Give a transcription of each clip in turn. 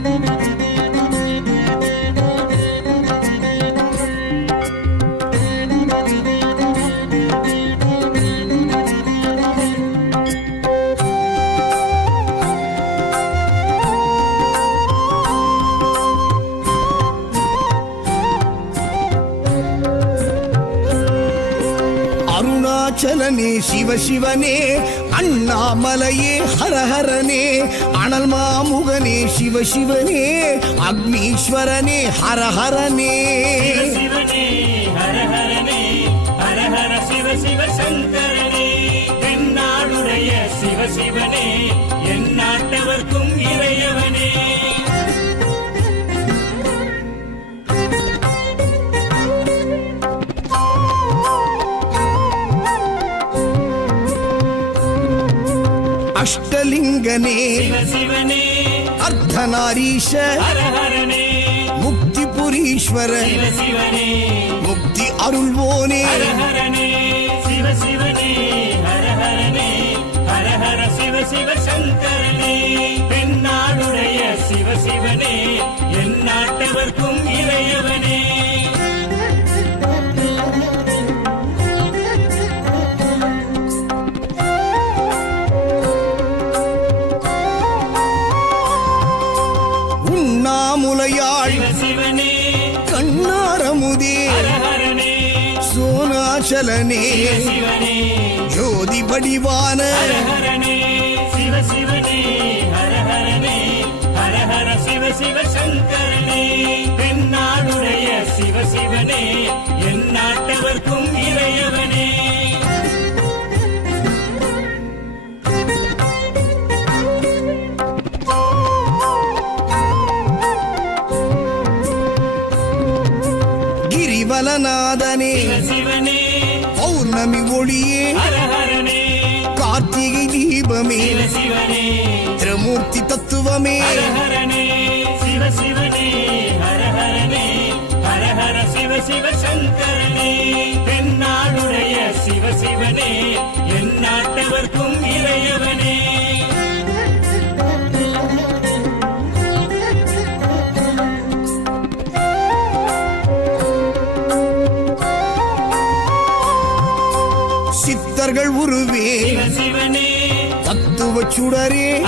Thank you. அருணாச்சலனே சிவசிவனே அண்ணாமலையே ஹரஹரனே அனல் மாமுகனே சிவ சிவனே அக்னீஸ்வரனே ஹரஹரனே. சிவ சிவ சங்கரனே. தென்னாடுடைய சிவ சிவனே என் நாட்டவர்க்கும் இறையவனே. ஹர சிவ சிவ சங்கரனே. தென்னாடுடைய சிவ சிவனே என் நாட்டவர்க்கும் இறையவனே. குஷலனே ஜோதி வடிவான சிவ சிவனே என் நாட்டவர்க்கும் இறையவனே கிரிவலநாதனே சிவனே பௌர்ணமி ஒளியே. கார்த்திகை தீபமே. திரமூர்த்தி தத்துவமே. சிவ சங்கரனே. தென்னாடுடைய சிவ சிவனே. என் நாட்டவர்க்கும் சுடரே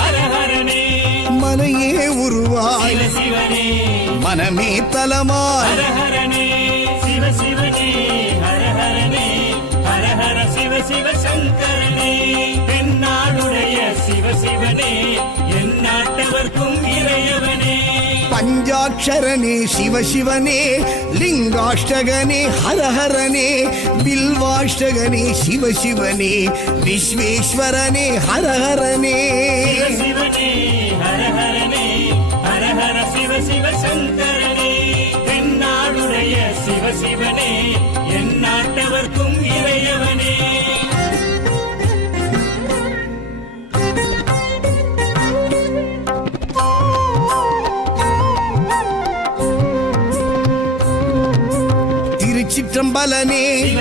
மனையே உருவாய். மனமே தலமாய். சிவ சங்கரனே. தென்னாடுடைய சிவ சிவனே. என் நாட்டவர்க்கும் இறையவனே. பஞ்சாட்சரனே சிவசிவனே லிங்காஷ்டகனே ஹரஹரனே பில்வாஷ்டகனே சிவசிவனே விஸ்வேஸ்வரனே ஹரஹரனே. சிவசிவனே என் நாட்டவர்க்கும் இறை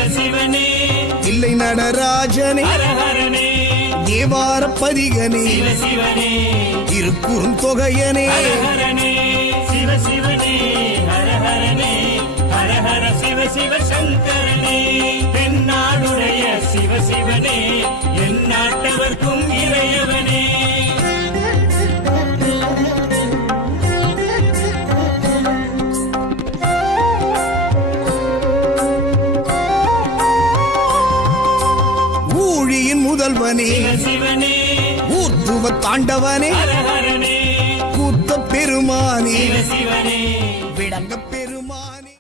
சிவனே தில்லை நடராஜனே. தேவார பதிகனே திருக்குறுந்தொகையனே சிவ சங்கரனே. தென்னாடுடைய சிவ சிவனே சிவனே ஊர்த்துவ தாண்டவனே. கூத்த பெருமானே. விளங்க